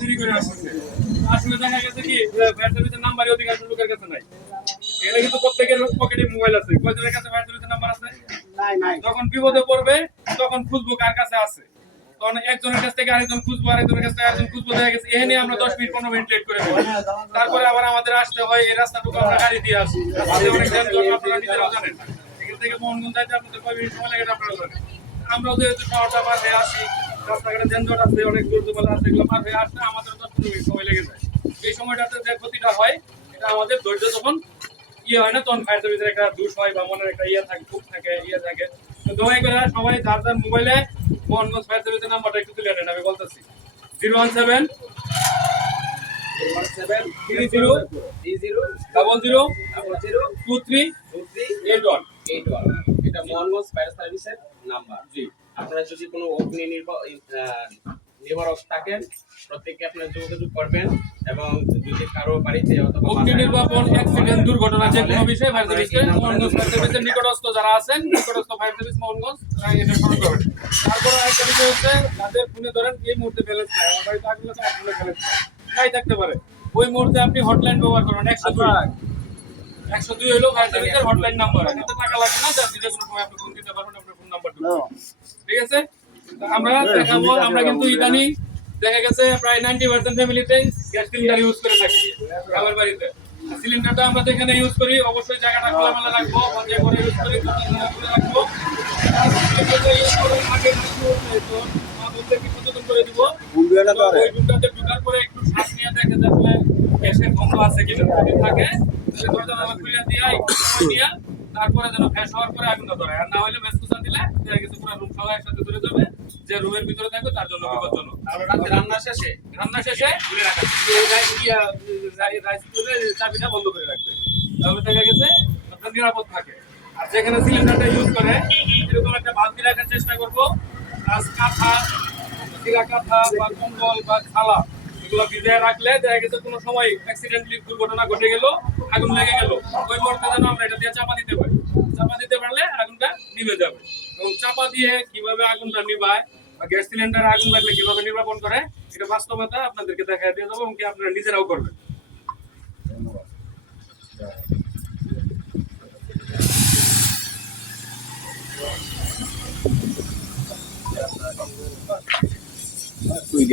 চুরি করে আসছে। আসলে দেখা গেছে কি ফায়ার সার্ভিসের নাম্বারই অধিকাংশ লোকের কাছে নাই। এখানে কিন্তু প্রত্যেকের পকেটে মোবাইল আছে। কয়জনের কাছে ফায়ার সার্ভিসের নাম্বার আছে? নাই। যখন বিপদে পড়বে তখন খুঁজবো কার কাছে আছে। তখন একজনের কাছ থেকে আরেকজন খুঁজবো, আরেকজনের কাছ থেকে আরেকজন খুঁজবো, দেখা গেছে এখানে আমরা 10 মিনিট 15 মিনিট লেট করে ফেলি। তারপরে আবার আমাদের আসতে হয়, এই রাস্তাটুকু আমরা গাড়ি দিয়ে আসি। রাস্তাতে অনেক যানজট, আপনারা নিজেরাও জানেন। এখান থেকে মোহনগঞ্জ যাইতে আপনাদের কয় মিনিট সময় লাগে আপনারা জানেন। আমরাও যেহেতু শহরটা পার হয়ে আসি, রাস্তাঘাটে যানজট আছে, অনেক দূর জমালা আছে, এগুলো পার হয়ে আসতে আমাদের 10-15 মিনিট সময় লেগে যায়। এই সময়টাতে যে ক্ষতিটা হয় এটা আমাদের ধৈর্য যখন হয় না, তখন ফায়ার সার্ভিসের একটা দোষ হয় বা মনের একটা থাকে, খুব থাকে, থাকে। তো দয়া করে সবাই যার যার মোবাইলে মোহনগঞ্জ ফায়ার সার্ভিসের নাম্বারটা একটু তুলে নেন। আমি বলতেছি 017 00002381। এটা মোহনগঞ্জ ফায়ার সার্ভিসের নাম্বার। জি, আপনারা যদি কোনো অগ্নি নিবারক থাকেন প্রত্যেককে আপনারা যোগাযোগ করবেন, এবং যদি কারো বাড়িতে অথবা অগ্নি নির্বাপন, অ্যাক্সিডেন্ট, দুর্ঘটনা যে কোনো বিষয়ে ফায়ার সার্ভিসের মোহনগঞ্জ ফায়ার সার্ভিসের নিকটস্থ যারা আছেন, নিকটস্থ ফায়ার সার্ভিস মোহনগঞ্জ এটা স্মরণ করবেন। তারপরে আরেকটা বিষয় হচ্ছে যাদের ফোনে ধরেন এই মুহূর্তে ব্যালেন্স নাই, আমার বাড়িতে আগুন আছে, আমার ফোনে ব্যালেন্স নাই থাকতে পারে, ওই মুহূর্তে আপনি হটলাইন ব্যবহার করুন। 102 হলো ফায়ার সার্ভিসের হটলাইন নাম্বার। এটাতে টাকা লাগবে না, যার যে কোনো সময় আপনি ফোন দিতে পারবেন, আপনার ফোন নাম্বার ঠিক আছে। আমরা দেখাবো, আমরা কিন্তু ইদানিং দেখা গেছে প্রায় 90% ফ্যামিলিতে গ্যাস সিলিন্ডার ইউজ করে থাকি আমার বাড়িতে। সিলিন্ডারটা আমরা যেখানে ইউজ করি অবশ্যই জায়গাটা খোলামেলা রাখবো, যে করে ইউজ করি রাখবো। সচেতন করে দিব, ওই রুমটাতে ঢোকার পরে একটু শ্বাস নিয়ে দেখে যে আসলে গ্যাসের গন্ধ আছে কিনা, যদি থাকে তাহলে দরজা খুলে দিয়ে একটু সময় নিয়ে তারপরে যেন ফ্যাশ হওয়ার পরে আগুনটা ধরে। আর না হলে মেসকুসা দিলে দেখা গেছে পুরো রুম সবাই একসাথে ধরে যাবে, যে রুমের ভিতরে থাকবে তার জন্য বিপজ্জনক। রান্না শেষে খুলে রাখা চাবিটা বন্ধ করে রাখবে, তাহলে দেখা গেছে আপনার নিরাপদ থাকে। আর যেখানে সিলিন্ডারটা ইউজ করে এরকম একটা বালতি রাখার চেষ্টা করবো। কাঁথা, চিরা কাঁথা বা কম্বল বা থালা এগুলো ভিজায় রাখলে দেখা গেছে কোনো সময় অ্যাক্সিডেন্টলি দুর্ঘটনা ঘটে গেল, আগুন লেগে গেল, ওই মুহূর্তে যেন আমরা এটা দিয়ে চাপা দিতে পারি। চাপা দিতে পারলে আগুনটা নিভে যাবে। এবং চাপা দিয়ে কিভাবে আগুনটা নিভায় বা গ্যাস সিলিন্ডারে আগুন লাগলে কিভাবে নির্বাপন করে এটা বাস্তবতা আপনাদেরকে দেখায় দিয়ে যাবো, এবং কি আপনারা নিজেরাও করবেন। তুই